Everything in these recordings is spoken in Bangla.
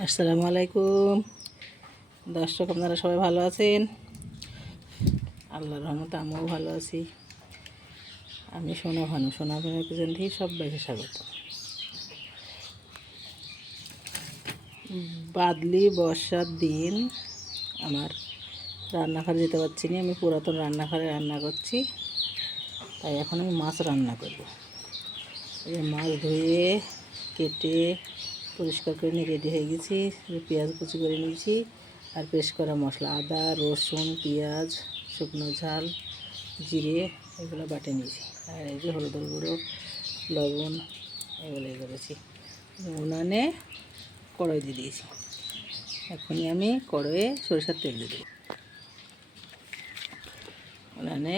আসসালামু আলাইকুম দর্শক, আপনারা সবাই ভালো আছেন? আল্লাহর রহমতে আমিও ভালো আছি। আমি সোনা ভানুর কিচেন থেকে সবাইকে স্বাগত। বাদলি বর্ষার দিন আমার রান্নাঘরে যেতে পারছি না, আমি পুরাতন রান্নাঘরে রান্না করছি। তাই এখন আমি মাছ রান্না করব। এই মাছ ধুয়ে কেটে পরিষ্কার করে নিয়ে রেডি হয়ে গেছি। পেঁয়াজ কুচি করে নিয়েছি আর পেস্ট করা মশলা, আদা রসুন পেঁয়াজ শুকনো ঝাল জিরে এগুলো বাটে নিয়েছি। আর এই যে হলুদের গুঁড়ো লবণ এগুলো করেছি। উনানে কড়াই দিয়ে দিয়েছি। এখনই আমি কড়াইয়ে সরিষার তেল দিয়ে দেবো। উনানে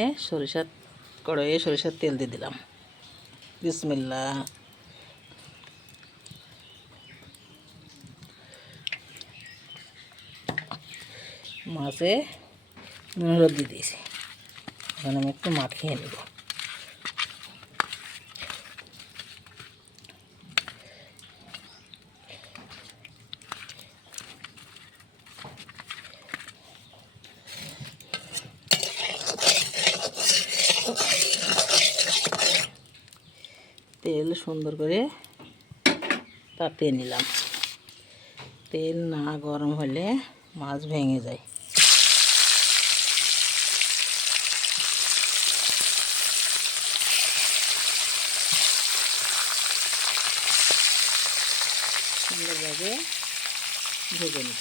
কড়াইয়ে সরিষার তেল দিয়ে দিলাম। বিসমিল্লাহ। মাছে নুন হলুদ দিয়ে দিয়েছি। এখন আমি একটু মাখিয়ে নেব। তেল সুন্দর করে তাতিয়ে নিলাম। তেল না গরম হলে মাছ ভেঙে যায়। সুন্দরভাবে ভেজে নেব।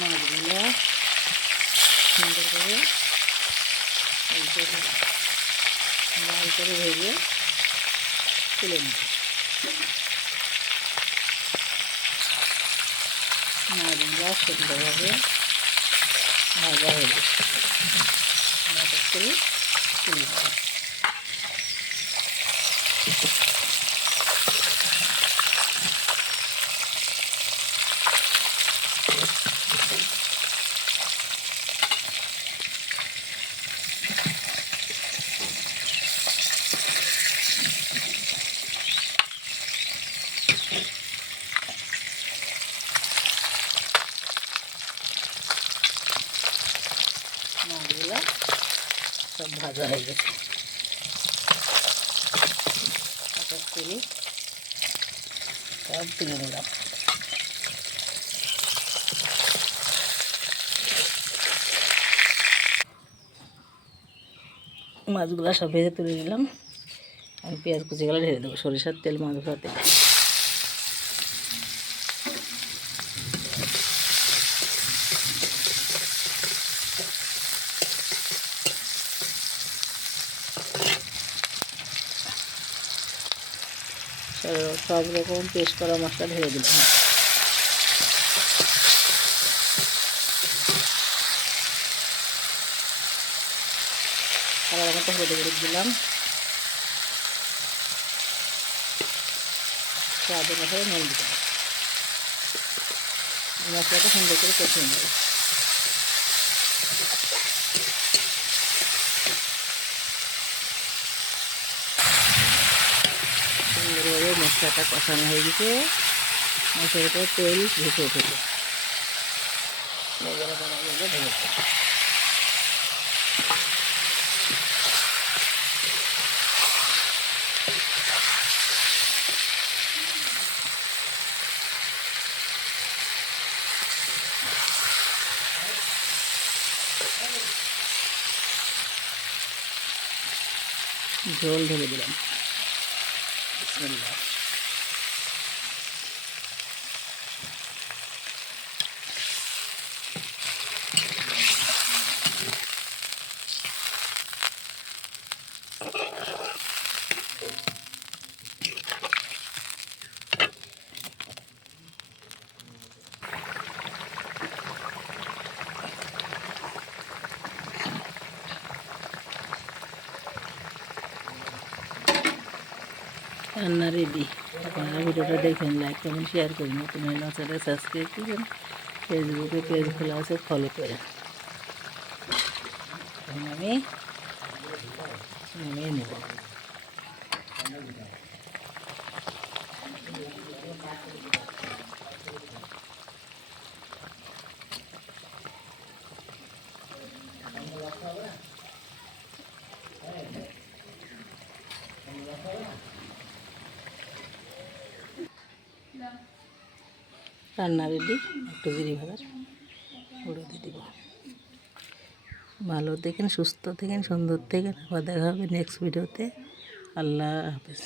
মাছগুলো সুন্দর করে লাল করে ভেজে তুলে নেব। মাছগুলো সুন্দরভাবে ভাজা হয়ে গেছে। করে তুলে নেব। মাছগুলো সব ভাজা হয়ে গেছে। করে সব তুলে নিলাম। মাছগুলো সব ভেজে তুলে নিলাম। আমি পেঁয়াজ কুচিগুলো ঢেলে দেবো। সরিষার তেল মাছ ভাতে সব রকম পেস্ট করা মশলা ঢেলে দিলাম। আবার মতো হলুদ গুঁড়ো দিলাম। স্বাদ অনুসারে নুন দিলাম। মশলাটা সুন্দর করে কষিয়ে নেব। সুন্দরভাবে মশলাটা কষানো হয়ে গেছে। মশলার উপর তেল ভেসে উঠেছে। ঝোল ঢেলে দিলাম। বিসমিল্লাহ। রান্না রেডি। আপনারা ভিডিওটা দেখবেন, লাইক কমেন্ট শেয়ার করুন। নতুন হলে চ্যানেল সাবস্ক্রাইব করবেন। ফেসবুকে পেজ খোলা আছে, ফলো করেন। এখন আমি নামিয়ে নেব। রান্না রেডি, একটু জিরি ভাজার গুঁড়ো দিয়ে দিব। ভালো থাকেন, সুস্থ থাকেন, সুন্দর থাকেন। আবার দেখা হবে নেক্সট ভিডিওতে। আল্লাহ হাফেজ।